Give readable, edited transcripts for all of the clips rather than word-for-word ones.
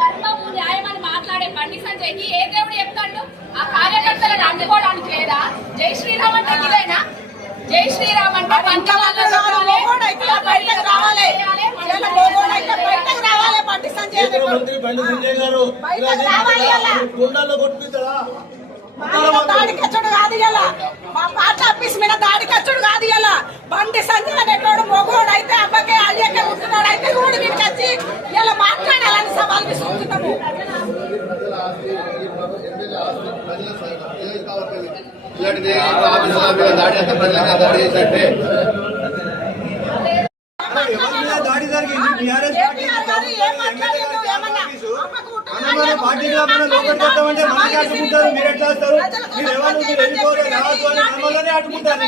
ధర్మము న్యాయమని మాట్లాడే బండి సంజయ్కి ఏ దేవుడు చెప్తాడు? ఆ కార్యకర్తలను అడ్డుకోవడానికి లేదా? జై శ్రీరామ్ అంటే ఇదేనా? జై శ్రీరామ్ అంటే మంత్రి బండి సంజయ్ గారు దాడి ఖర్చుడు కాదు ఇలా, మా పార్టీ ఆఫీస్ మీద దాడి ఖర్చుడు కాదు ఇలా. బండి సంజయ్ అనేటోడు మొగోడు అయితే అబ్బకే అయ్యకే ఉంటున్నాడు అయితే రోడ్డు మీదకి వచ్చి ఇలా మాట్లాడాలని సవాల్ విసురుతున్నాము. దాడి జరిగింది పార్టీగా మనం లోపలికి వస్తామంటే మనకి అడ్డుకుంటారు. మీరు ఎట్లా వస్తారు? మీరు ఎవరు వెళ్ళిపోరు రావద్దు అని మమ్మల్ని అడ్డుకుంటారు.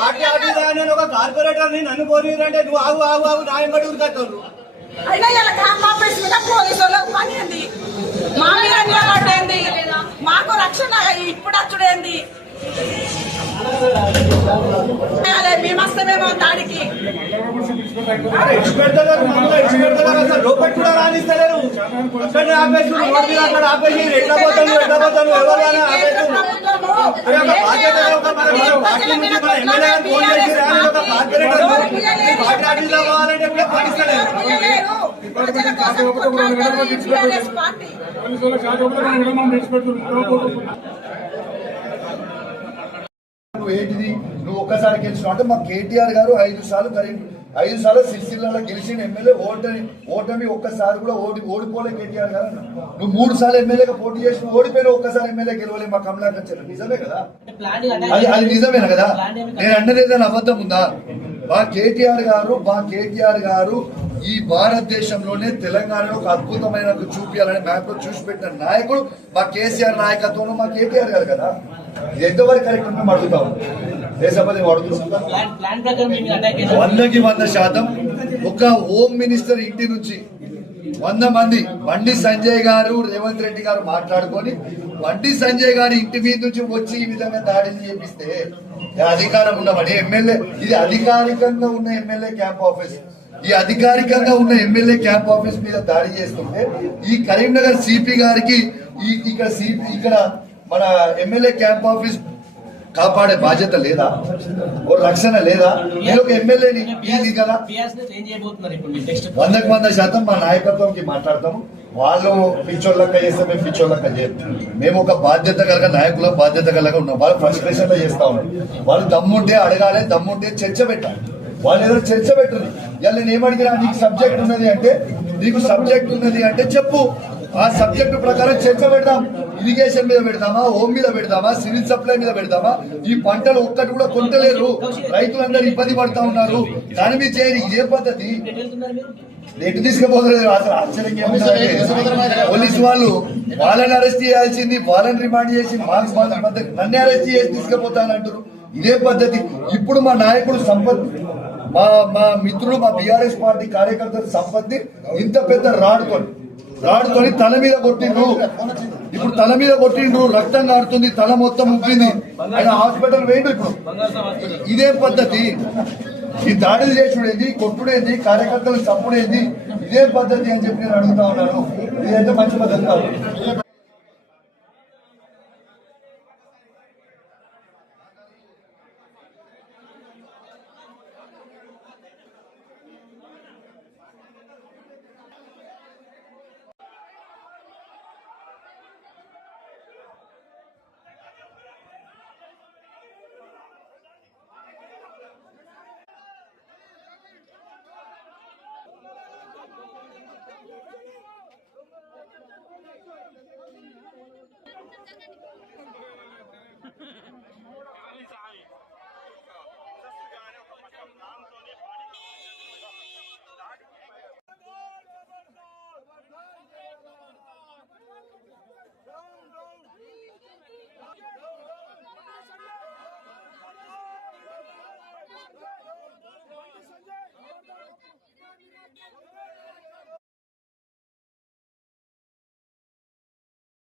పార్టీ ఆఫీస్ నేను ఒక కార్పొరేటర్ ని నన్ను పోనీరంటే నువ్వు ఆగు ఆగు ఆగు న్యాయం పడి ఉరికత్తారు. అయినా ఇలా క్యాంప్ ఆఫీస్ మీద పోలీసు వాళ్ళకి పని ఏంది? మా మీద నిలబడ్డేంది? మాకు రక్షణ ఇప్పుడు వచ్చుడేంది? మేమేమో దాడికి లోపలి కూడా రానిస్తలేరు. అక్కడ ఆపేసి అక్కడ ఆపేసి ఎట్లా పోతాను ఎట్లా పోతాను ఎవరు బాధ్యత పార్టీ నుంచి మన ఎమ్మెల్యే ఫోన్ చేసి రాని ఒక కార్పొరేటర్ పార్టీ ఆఫీస్లో పోవాలంటే పంపిస్తలేరు. ఏంటిది నువ్వు ఒక్కసారి గెలిచినావు అంటే మా కేటీఆర్ గారు 5 సార్లు సిరిసిల్లలో గెలిచిన ఎమ్మెల్యే ఓటమి ఒక్కసారి కూడా ఓడిపోలే కేటీఆర్ గారు. నువ్వు 3 సార్లు ఎమ్మెల్యేగా పోటీ చేసి ఓడిపోయినా ఒక్కసారి ఎమ్మెల్యే గెలవలే మా కమలాకర్ చెల్లి. నిజమే కదా? అది నిజమేనా కదా? నేను అన్నదేదని అబద్ధం ఉందా? మా కేటీఆర్ గారు ఈ భారతదేశంలోనే తెలంగాణలో ఒక అద్భుతమైన చూపించాలని మ్యాప్ లో చూసి పెట్టిన నాయకుడు మా కేసీఆర్ నాయకత్వంలో మా కేటీఆర్ గారు కదా. ఇది ఎంతవరకు కరెక్ట్ మేము అడుగుతాం. దేశపతి అడుగుతున్నాం 100% ఒక హోమ్ మినిస్టర్ ఇంటి నుంచి 100 మంది బండి సంజయ్ గారు రేవంత్ రెడ్డి గారు మాట్లాడుకొని బండి సంజయ్ గారి ఇంటి మీద నుంచి వచ్చి ఈ విధంగా దాడిని చేపిస్తే అధికారం ఉన్నవాడి ఎమ్మెల్యే, ఇది అధికారికంగా ఉన్న ఎమ్మెల్యే క్యాంప్ ఆఫీస్, ఈ అధికారికంగా ఉన్న ఎమ్మెల్యే క్యాంప్ ఆఫీస్ మీద దాడి చేస్తుంటే ఈ కరీంనగర్ సిపి గారికి ఇక్కడ మన ఎమ్మెల్యే క్యాంప్ ఆఫీస్ కాపాడే బాధ్యత లేదా? ఓ రక్షణ లేదా? నేను ఒక ఎమ్మెల్యేని ఇది కదా. 100% మా నాయకత్వంకి మాట్లాడతాము. వాళ్ళు పిచ్చోళ్ళక్క చేస్తే మేము పిచ్చోళ్ళక్క చేయం. మేము ఒక బాధ్యత కలగ నాయకుల బాధ్యత కలగ ఉన్నాం. వాళ్ళు ఫ్రస్ట్రేషన్ లో చేస్తా ఉన్నాం. వాళ్ళు దమ్ముంటే అడగాలి, దమ్ముంటే చర్చ పెట్టాలి. వాళ్ళు ఏదో చర్చ పెట్టరు. ఇలా నేను ఏమడిగినా నీకు సబ్జెక్ట్ ఉన్నది అంటే చెప్పు, ఆ సబ్జెక్టు ప్రకారం చర్చ పెడదాం. ఇరిగేషన్ మీద పెడదామా, హోమ్ మీద పెడదామా, సివిల్ సప్లై మీద పెడదామా? ఈ పంటలు ఒక్కటి కూడా కొంటలేరు, రైతులందరూ ఇబ్బంది పడతా ఉన్నారు. దాని మీద చేయని ఇదే పద్ధతి. ఎటు తీసుకుపోతలేదు అసలు. ఆశ్చర్యంగా పోలీసు వాళ్ళని అరెస్ట్ చేయాల్సింది, వాళ్ళని రిమాండ్ చేసి నన్ను అరెస్ట్ చేసి తీసుకుపోతానంటారు. ఇదే పద్ధతి. ఇప్పుడు మా నాయకుడు సంపత్, మా మిత్రుడు, మా బీఆర్ఎస్ పార్టీ కార్యకర్తలు సంపత్తి ఇంత పెద్ద రాడుతోని తల మీద కొట్టిండ్రు. ఇప్పుడు తల మీద కొట్టిండ్రు, రక్తం కారుతుంది, తల మొత్తం ఉబ్బింది. ఆయన హాస్పిటల్ వేయండు. ఇప్పుడు ఇదే పద్ధతి. ఈ దాడులు చేసుడేంది, కొట్టుడేంది, కార్యకర్తలు చంపుడేంది, ఇదే పద్ధతి అని చెప్పి నేను అడుగుతా ఉన్నాను. ఇదైతే మంచి పద్ధతి కాదు. Second.